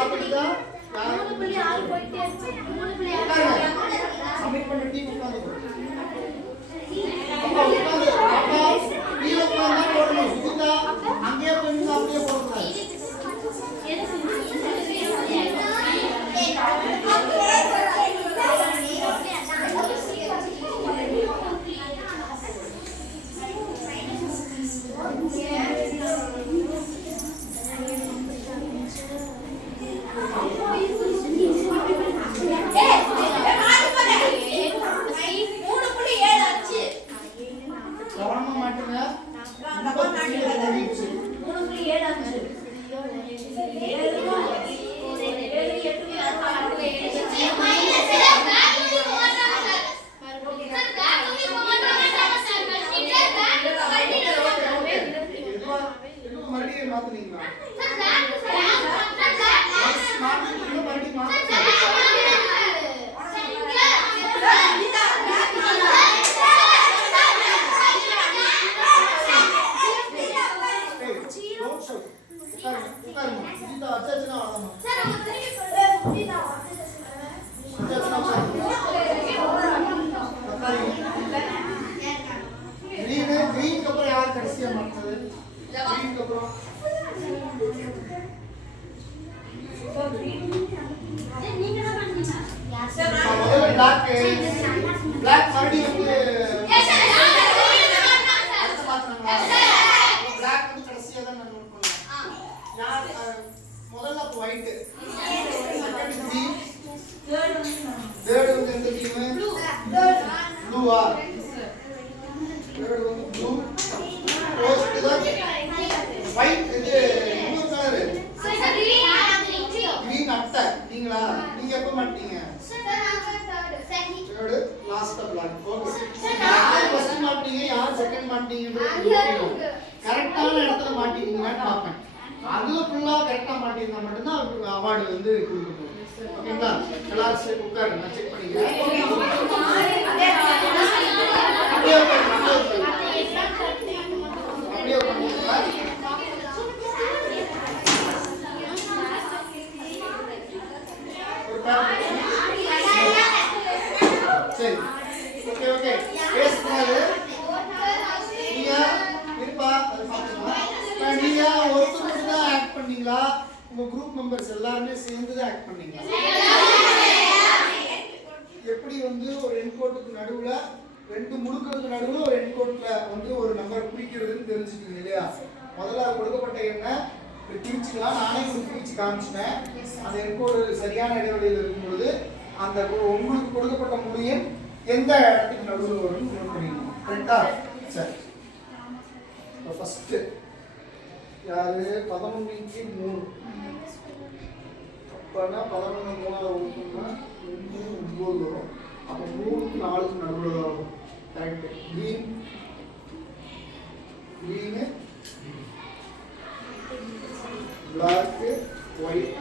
பார்த்துட்டா 3.6 போயிட்டே இருக்கு. 3.6 சப்மிட் பண்ண டீம் உட்கார்ந்து அப்பா உட்கார்ந்து அப்பா கீழ உட்கார்ந்தா போடணும். சுஜிதா அங்கேயே போய் அப்படியே போடக்கூடாது. கரெக்டான இடத்துல மாட்டிட்டீங்களான்னு பார்ப்பேன். அதுல ஃபுல்லா கரெக்டா மாட்டிருந்தா மட்டும்தான் அவருக்கு அவார்டு வந்து கொடுக்க போறோம். ஓகேங்களா? எல்லாரும் சரி உட்காருங்க, நான் செக் பண்ணிக்கிறேன். அப்படியே சரி ஓகே ஓகே பேசுறாரு. நீங்க இருப்பா அது பாத்துக்கலாம். நீங்க ஒருத்தர் மட்டும் தான் ஆக்ட் பண்ணீங்களா? உங்க குரூப் மெம்பர்ஸ் எல்லாரும் சேர்ந்து தான் ஆக்ட் பண்ணீங்களா? எப்படி வந்து ஒரு என்கோட்டுக்கு நடுவுல ரெண்டு முழுக்களுக்கு நடுவுல ஒரு என்கோட்ல வந்து ஒரு நம்பர் குறிக்கிறதுன்னு தெரிஞ்சுக்கீங்க இல்லையா? முதல்ல கொடுக்கப்பட்ட எண்ணை பிரிச்சுக்கலாம். நானே உங்களுக்கு பிரிச்சு காமிச்சிட்டேன். அந்த என்கோடு சரியான இடைவெளியில் இருக்கும்பொழுது அந்த உங்களுக்கு கொடுக்கப்பட்ட முழு எண் எந்த இடத்துக்கு நடுவில் வரும்னு நோட் பண்ணிக்கணும். கரெக்டா? சரி, ஃபர்ஸ்ட் யாரு 11க்கு 3 அப்பனா 11 3 ஊத்துனா 9 வரும். அப்ப 3க்கு 4க்கு நடுவுல தான் வரும். கரெக்ட். green black white